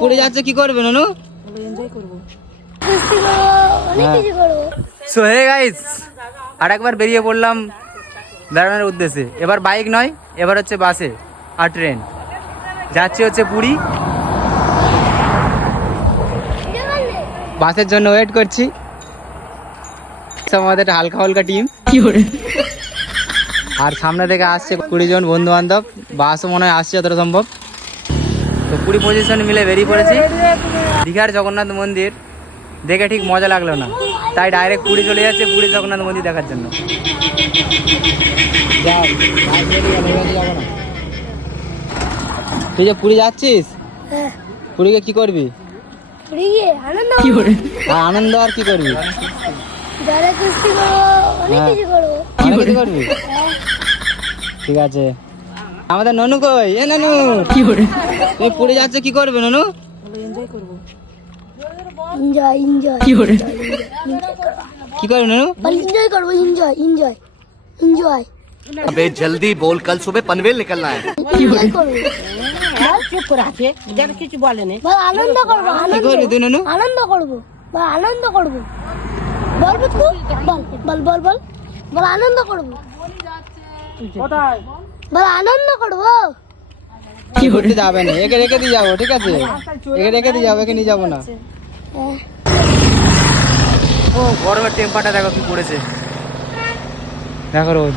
পড়ে যাচ্ছে, কি করবে নানু? এনজয় করব, অনেক কিছু করব। সো হে গাইস, আরেকবার বেরিয়ে পড়লাম বেড়ানোর উদ্দেশ্যে। এবার বাইক নয়, এবার হচ্ছে বাসে আর ট্রেন। যাচ্ছি হচ্ছে পুরী। বাসের জন্য ওয়েট করছি। আমাদের হালকা হালকা টিম আর সামনে থেকে আসছে 20 জন বন্ধু বান্ধব। বাসও মনে হয় আসছে যতটা সম্ভব। তো 20 পজিশন মিলে বেরিয়ে পড়েছি। দীঘার জগন্নাথ মন্দির দেখে ঠিক মজা লাগলো না, তাই ডাইরেক্ট পুরী চলে যাচ্ছে, পুরী জগন্নাথ মন্দির দেখার জন্য। তুই যে পুরী যাচ্ছিস, পুরীকে কি করবি? আনন্দ আর কি করবি? অনেক কিছু করবি। ঠিক আছে। আমাদের ননু কই? এ ননু, তুমি পুরী যাচ্ছে, কি করবে ননু? এনজয় করব, কি করবে ননু? एंजॉय करो, एंजॉय एंजॉय एंजॉय। अबे जल्दी बोल, कल सुबह पनवेल निकलना है। एंजॉय करो, চুপ করে আছে, যেন কিছু বলে না। বল আনন্দ করব, কি আনন্দ করবি তুই ননু? আনন্দ করব, বল আনন্দ করব। বল বুঝকো, বল বল বল বল বল আনন্দ করব, কোথায়? বল আনন্দ করব। কি করতে যাবে না, একে রেখে দিয়ে যাবো, ঠিক আছে? একে রেখে দিয়ে যাবো, একে নিয়ে যাবো না। ও গরমের টেম্পারটা দেখো কি পড়েছে, দেখো রোদ।